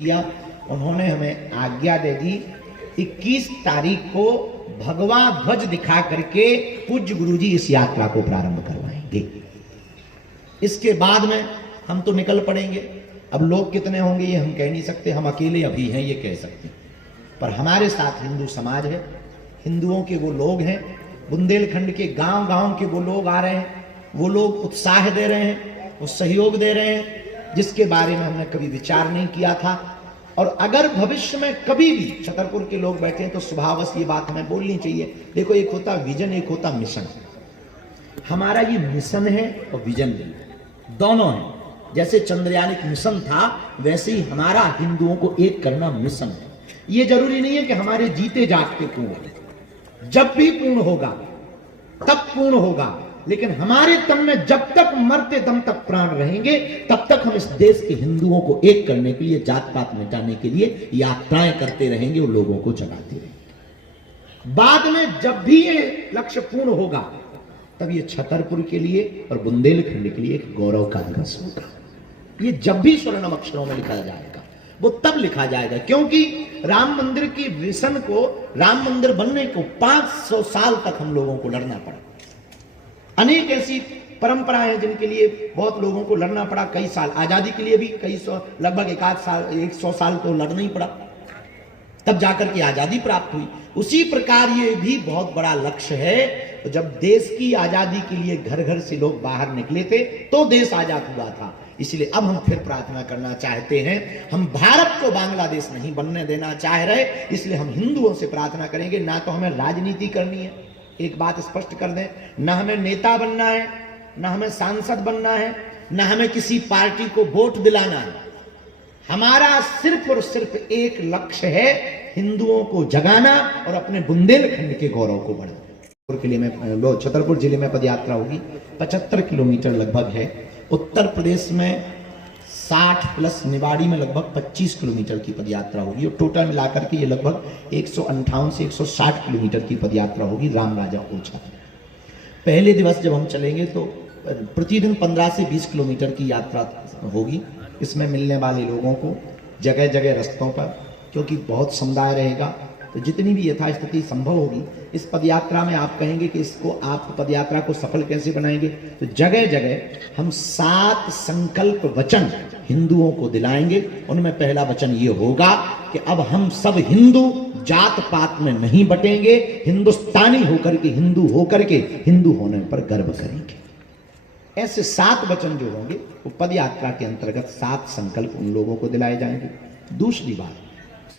किया। उन्होंने हमें आज्ञा दे दी 21 तारीख को भगवा ध्वज दिखा करके पूज्य गुरुजी इस यात्रा को प्रारंभ करवाएंगे। इसके बाद में हम तो निकल पड़ेंगे। अब लोग कितने होंगे ये हम कह नहीं सकते, हम अकेले अभी हैं ये कह सकते हैं, पर हमारे साथ हिंदू समाज है, हिंदुओं के वो लोग हैं, बुंदेलखंड के गांव गांव के वो लोग आ रहे हैं, वो लोग उत्साह दे रहे हैं, वो सहयोग दे रहे हैं जिसके बारे में हमने कभी विचार नहीं किया था। और अगर भविष्य में कभी भी छतरपुर के लोग बैठे हैं तो स्वभावश ये बात हमें बोलनी चाहिए। देखो, एक होता विजन, एक होता मिशन। हमारा ये मिशन है और विजन भी, दोनों है। जैसे चंद्रयान एक मिशन था, वैसे ही हमारा हिंदुओं को एक करना मिशन है। ये जरूरी नहीं है कि हमारे जीते जागते पूर्ण हो, जब भी पूर्ण होगा तब पूर्ण होगा, लेकिन हमारे तन में जब तक मरते दम तक प्राण रहेंगे तब तक हम इस देश के हिंदुओं को एक करने के लिए, जात पात मिटाने के लिए यात्राएं करते रहेंगे और लोगों को जगाते रहेंगे। बाद में जब भी ये लक्ष्य पूर्ण होगा तब ये छतरपुर के लिए और बुंदेलखंड के लिए एक गौरव का दिवस होगा। ये जब भी स्वर्णम अक्षरों में लिखा जाएगा वो तब लिखा जाएगा, क्योंकि राम मंदिर की विजन को, राम मंदिर बनने को 500 साल तक हम लोगों को लड़ना पड़ा। अनेक ऐसी परंपराएं हैं जिनके लिए बहुत लोगों को लड़ना पड़ा। कई साल आजादी के लिए भी कई सौ, लगभग 100 साल तो लड़ना ही पड़ा, तब जाकर के आजादी प्राप्त हुई। उसी प्रकार ये भी बहुत बड़ा लक्ष्य है। तो जब देश की आजादी के लिए घर घर से लोग बाहर निकले थे तो देश आजाद हुआ था। इसलिए अब हम फिर प्रार्थना करना चाहते हैं। हम भारत को बांग्लादेश नहीं बनने देना चाह रहे, इसलिए हम हिंदुओं से प्रार्थना करेंगे। ना तो हमें राजनीति करनी है, एक बात स्पष्ट कर दें, ना हमें नेता बनना है, ना हमें सांसद बनना है, ना हमें किसी पार्टी को वोट दिलाना है। हमारा सिर्फ और सिर्फ एक लक्ष्य है, हिंदुओं को जगाना और अपने बुंदेलखंड के गौरव को बढ़ाना। के लिए में छतरपुर जिले में पदयात्रा होगी, 75 किलोमीटर लगभग है। उत्तर प्रदेश में 60 प्लस, निवाड़ी में लगभग 25 किलोमीटर की पदयात्रा होगी और टोटल मिलाकर के ये लगभग 158 से 160 किलोमीटर की पदयात्रा होगी राम राजा ओछा। पहले दिवस जब हम चलेंगे तो प्रतिदिन 15 से 20 किलोमीटर की यात्रा होगी। इसमें मिलने वाले लोगों को जगह जगह रस्तों पर, क्योंकि बहुत समुदाय रहेगा, तो जितनी भी यथास्थिति संभव होगी इस पदयात्रा में आप कहेंगे कि इसको, आप पदयात्रा को सफल कैसे बनाएंगे, तो जगह जगह हम 7 संकल्प वचन हिंदुओं को दिलाएंगे। उनमें पहला वचन ये होगा कि अब हम सब हिंदू जात पात में नहीं बटेंगे, हिंदुस्तानी होकर के, हिंदू होकर के हिंदू होने पर गर्व करेंगे। ऐसे 7 वचन जो होंगे वो पदयात्रा के अंतर्गत 7 संकल्प उन लोगों को दिलाए जाएंगे। दूसरी बात,